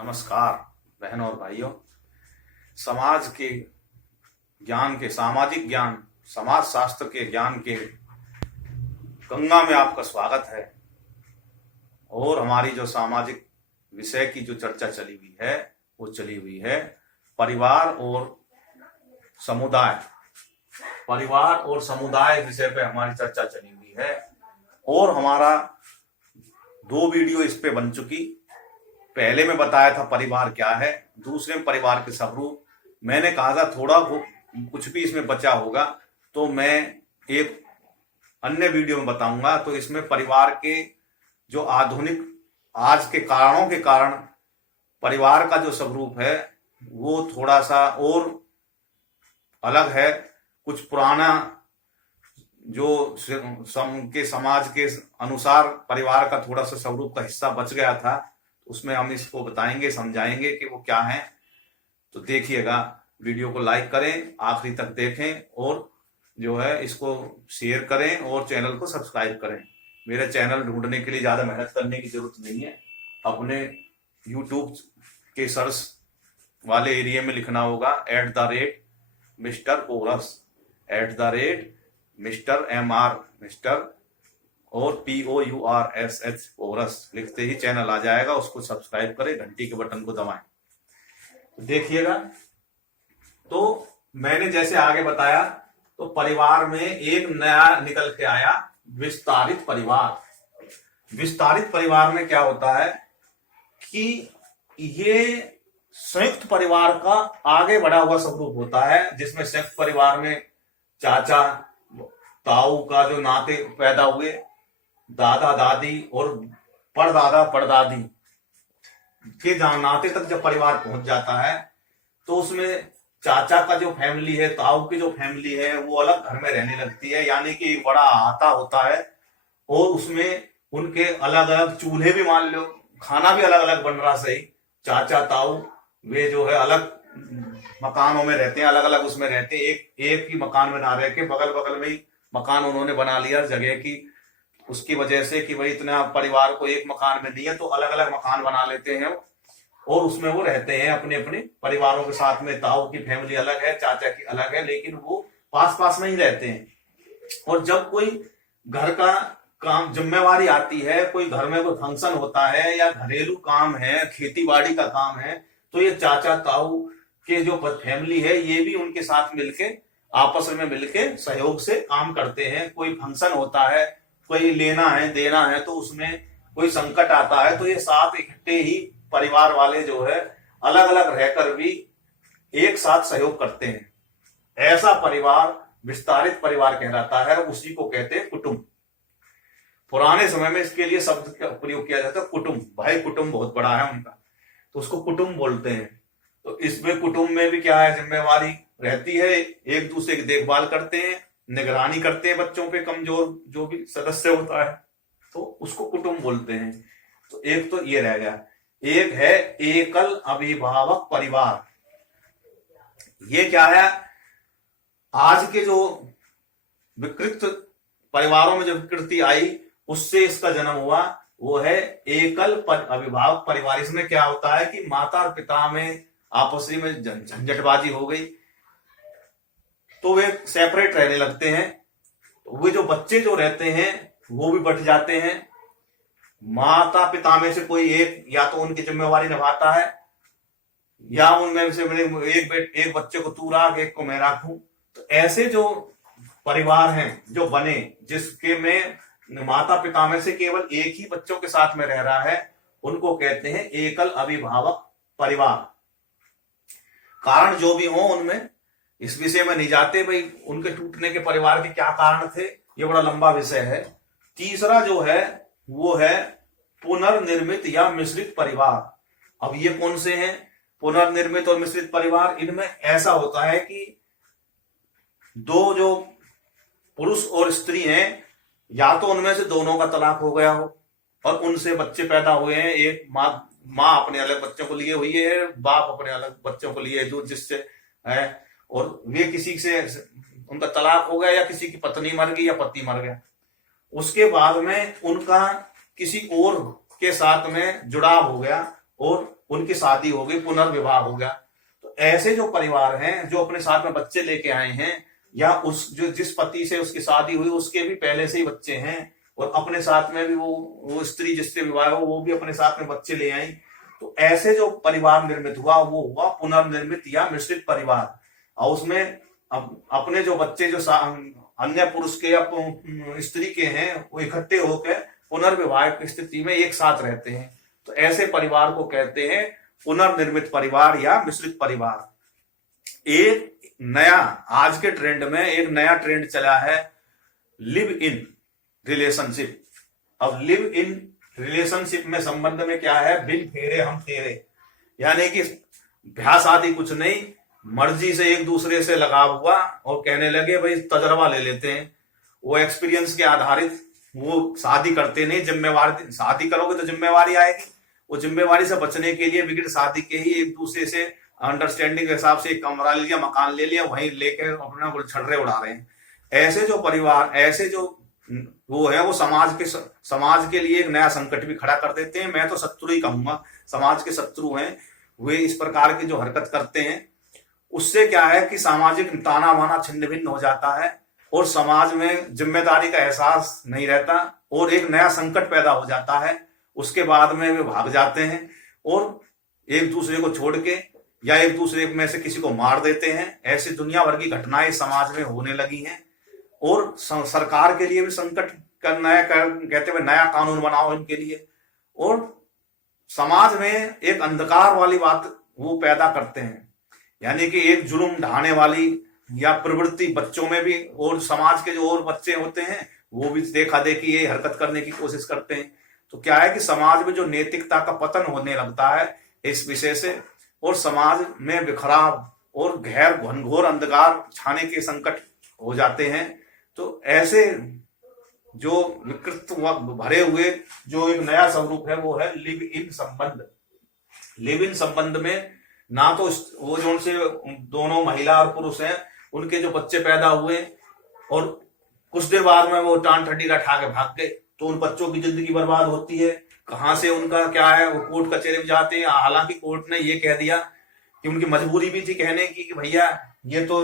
नमस्कार बहनों और भाइयों। समाज के ज्ञान के सामाजिक ज्ञान समाज शास्त्र के ज्ञान के गंगा में आपका स्वागत है। और हमारी जो सामाजिक विषय की जो चर्चा चली हुई है वो चली हुई है परिवार और समुदाय विषय पे हमारी चर्चा चली हुई है। और हमारा 2 वीडियो इस पे बन चुकी। पहले में बताया था परिवार क्या है, दूसरे में परिवार के स्वरूप। मैंने कहा था थोड़ा कुछ भी इसमें बचा होगा तो मैं एक अन्य वीडियो में बताऊंगा। तो इसमें परिवार के जो आधुनिक आज के कारणों के कारण परिवार का जो स्वरूप है वो थोड़ा सा और अलग है। कुछ पुराना जो समाज के अनुसार परिवार का थोड़ा सा स्वरूप का हिस्सा बच गया था, उसमें हम इसको बताएंगे, समझाएंगे कि वो क्या है। तो देखिएगा, वीडियो को लाइक करें, आखिरी तक देखें और जो है इसको शेयर करें और चैनल को सब्सक्राइब करें। मेरा चैनल ढूंढने के लिए ज्यादा मेहनत करने की जरूरत नहीं है। अपने यूट्यूब के सर्च वाले एरिया में लिखना होगा @mister Porus, @mister MR mister और POURSH पोरस लिखते ही चैनल आ जाएगा। उसको सब्सक्राइब करें, घंटी के बटन को दबाएं। देखिएगा, तो मैंने जैसे आगे बताया तो परिवार में एक नया निकल के आया विस्तारित परिवार। विस्तारित परिवार में क्या होता है कि ये संयुक्त परिवार का आगे बढ़ा हुआ स्वरूप होता है, जिसमें संयुक्त परिवार में चाचा ताऊ का जो नाते पैदा हुए, दादा दादी और परदादा परदादी के नाते तक जब परिवार पहुंच जाता है तो उसमें चाचा का जो फैमिली है, ताऊ की जो फैमिली है वो अलग घर में रहने लगती है। यानी कि एक बड़ा अहाता होता है और उसमें उनके अलग अलग चूल्हे भी, मान लो खाना भी अलग अलग बन रहा। सही, चाचा ताऊ वे जो है अलग मकानों में रहते हैं, अलग अलग उसमें रहते हैं। एक ही मकान में ना रह के बगल बगल में ही मकान उन्होंने बना लिया जगह की, उसकी वजह से कि भाई इतना परिवार को एक मकान में नहीं है तो अलग अलग मकान बना लेते हैं और उसमें वो रहते हैं अपने अपने परिवारों के साथ में। ताऊ की फैमिली अलग है, चाचा की अलग है, लेकिन वो पास पास में ही रहते हैं। और जब कोई घर का काम जिम्मेवारी आती है, कोई घर में कोई फंक्शन होता है या घरेलू काम है, खेती बाड़ी का काम है, तो ये चाचा ताऊ के जो फैमिली है ये भी उनके साथ मिलके आपस में मिलके सहयोग से काम करते हैं। कोई फंक्शन होता है, कोई लेना है देना है, तो उसमें कोई संकट आता है तो ये साथ इकट्ठे ही परिवार वाले जो है अलग अलग रहकर भी एक साथ सहयोग करते हैं। ऐसा परिवार विस्तारित परिवार कहलाता है, उसी को कहते हैं कुटुंब। पुराने समय में इसके लिए शब्द का प्रयोग किया जाता है कुटुंब। भाई कुटुंब बहुत बड़ा है उनका, तो उसको कुटुंब बोलते हैं। तो इसमें कुटुंब में भी क्या है, जिम्मेवारी रहती है, एक दूसरे की देखभाल करते हैं, निगरानी करते हैं बच्चों पे, कमजोर जो भी सदस्य होता है तो उसको कुटुंब बोलते हैं। तो एक तो ये रह गया। एक है एकल अभिभावक परिवार। ये क्या है, आज के जो विकृत परिवारों में जो विकृति आई उससे इसका जन्म हुआ, वो है एकल अभिभावक परिवार। इसमें क्या होता है कि माता और पिता में आपसी में झंझटबाजी हो गई तो वे सेपरेट रहने लगते हैं। तो वे जो बच्चे जो रहते हैं वो भी बट जाते हैं। माता पिता में से कोई एक या तो उनकी जिम्मेवारी निभाता है या उनमें से एक बच्चे को तू रख, एक को मैं रखूं। तो ऐसे जो परिवार हैं जो बने, जिसके में माता पिता में से केवल एक ही बच्चों के साथ में रह रहा है, उनको कहते हैं एकल अभिभावक परिवार। कारण जो भी हो उनमें, इस विषय में नहीं जाते भाई उनके टूटने के परिवार के क्या कारण थे, ये बड़ा लंबा विषय है। तीसरा जो है वो है पुनर्निर्मित या मिश्रित परिवार। अब ये कौन से हैं पुनर्निर्मित और मिश्रित परिवार? इनमें ऐसा होता है कि दो जो पुरुष और स्त्री हैं, या तो उनमें से दोनों का तलाक हो गया हो और उनसे बच्चे पैदा हुए हैं। एक माँ अपने अलग बच्चों को लिए हुई है, बाप अपने अलग बच्चों को लिए, जो जिससे है, और वे किसी से उनका तलाक हो गया या किसी की पत्नी मर गई या पति मर गया। उसके बाद में उनका किसी और के साथ में जुड़ाव हो गया और उनकी शादी हो गई, पुनर्विवाह हो गया। तो ऐसे जो परिवार हैं जो अपने साथ में बच्चे लेके आए हैं, या उस जो जिस पति से उसकी शादी हुई उसके भी पहले से ही बच्चे हैं, और अपने साथ में भी वो स्त्री जिससे विवाह हो वो भी अपने साथ में बच्चे ले आई, तो ऐसे जो परिवार निर्मित हुआ वो हुआ पुनर्निर्मित या मिश्रित परिवार। और उसमें अपने जो बच्चे जो अन्य पुरुष के या स्त्री के हैं वो इकट्ठे होकर पुनर्विवाह की स्थिति में एक साथ रहते हैं। तो ऐसे परिवार को कहते हैं पुनर्निर्मित परिवार या मिश्रित परिवार। एक नया आज के ट्रेंड में एक नया ट्रेंड चला है लिव इन रिलेशनशिप। अब लिव इन रिलेशनशिप में संबंध में क्या है, बिन फेरे हम तेरे, यानी कि ब्याह शादी कुछ नहीं, मर्जी से एक दूसरे से लगाव हुआ और कहने लगे भाई तजर्बा ले लेते हैं। वो एक्सपीरियंस के आधारित वो शादी करते नहीं, जिम्मेवारी शादी करोगे तो जिम्मेवारी आएगी, वो जिम्मेवारी से बचने के लिए बिगड़ शादी के ही एक दूसरे से अंडरस्टैंडिंग के हिसाब से एक कमरा ले लिया, मकान ले लिया, वहीं लेके अपना छर्रे उड़ा रहे हैं। ऐसे जो परिवार, ऐसे जो वो है वो समाज के लिए एक नया संकट भी खड़ा कर देते हैं। मैं तो शत्रु ही कहूंगा, समाज के शत्रु हैं वे इस प्रकार की जो हरकत करते हैं। उससे क्या है कि सामाजिक ताना बाना छिन्न भिन्न हो जाता है और समाज में जिम्मेदारी का एहसास नहीं रहता और एक नया संकट पैदा हो जाता है। उसके बाद में वे भाग जाते हैं और एक दूसरे को छोड़ के या एक दूसरे में से किसी को मार देते हैं। ऐसी दुनिया भर की घटनाएं समाज में होने लगी हैं और सरकार के लिए भी संकट का कहते हुए नया कानून बनाओ इनके लिए, और समाज में एक अंधकार वाली बात वो पैदा करते हैं, यानी कि एक जुल्म ढाने वाली या प्रवृत्ति बच्चों में भी, और समाज के जो और बच्चे होते हैं वो भी देखा देखी ये हरकत करने की कोशिश करते हैं। तो क्या है कि समाज में जो नैतिकता का पतन होने लगता है इस विषय से, और समाज में बिखराव और गहर घनघोर अंधकार छाने के संकट हो जाते हैं। तो ऐसे जो विकृत भरे हुए जो एक नया स्वरूप है वो है लिव इन संबंध। लिव इन संबंध में ना तो वो जो उनसे दोनों महिला और पुरुष हैं उनके जो बच्चे पैदा हुए और कुछ देर बाद में वो टान ठंडी का ठा के भाग गए, तो उन बच्चों की जिंदगी बर्बाद होती है। कहां से उनका क्या है, वो कोर्ट कचहरी में जाते हैं। हालांकि कोर्ट ने ये कह दिया कि उनकी मजबूरी भी थी कहने की कि भैया ये तो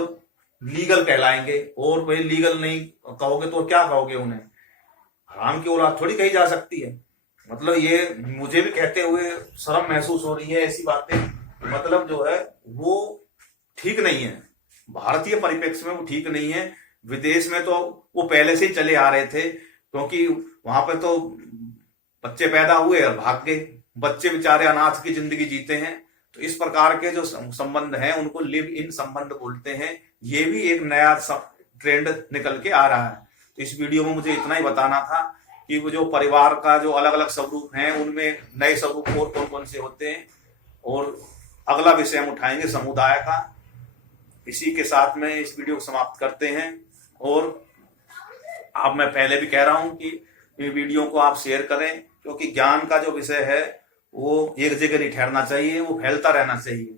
लीगल कहलाएंगे, और भाई लीगल नहीं कहोगे तो क्या कहोगे उन्हें, हराम की औलाद थोड़ी कही जा सकती है। मतलब ये मुझे भी कहते हुए शर्म महसूस हो रही है। ऐसी बातें मतलब जो है वो ठीक नहीं है, भारतीय परिप्रेक्ष्य में वो ठीक नहीं है। विदेश में तो वो पहले से ही चले आ रहे थे, क्योंकि वहां पे तो बच्चे पैदा हुए और भाग गए, बच्चे बेचारे अनाथ की जिंदगी जीते हैं। तो इस प्रकार के जो संबंध हैं उनको लिव इन संबंध बोलते हैं। ये भी एक नया ट्रेंड निकल के आ रहा है। तो इस वीडियो में मुझे इतना ही बताना था कि वो जो परिवार का जो अलग अलग स्वरूप हैं उनमें नए स्वरूप और कौन कौन से होते हैं, और अगला विषय हम उठाएंगे समुदाय का। इसी के साथ में इस वीडियो को समाप्त करते हैं। और अब मैं पहले भी कह रहा हूं कि ये वीडियो को आप शेयर करें, क्योंकि ज्ञान का जो विषय है वो एक जगह नहीं ठहरना चाहिए, वो फैलता रहना चाहिए।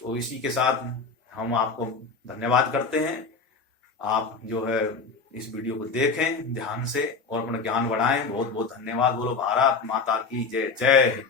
तो इसी के साथ हम आपको धन्यवाद करते हैं। आप जो है इस वीडियो को देखें ध्यान से और अपना ज्ञान बढ़ाएं। बहुत बहुत धन्यवाद। बोलो भारत माता की जय। जय हिंद।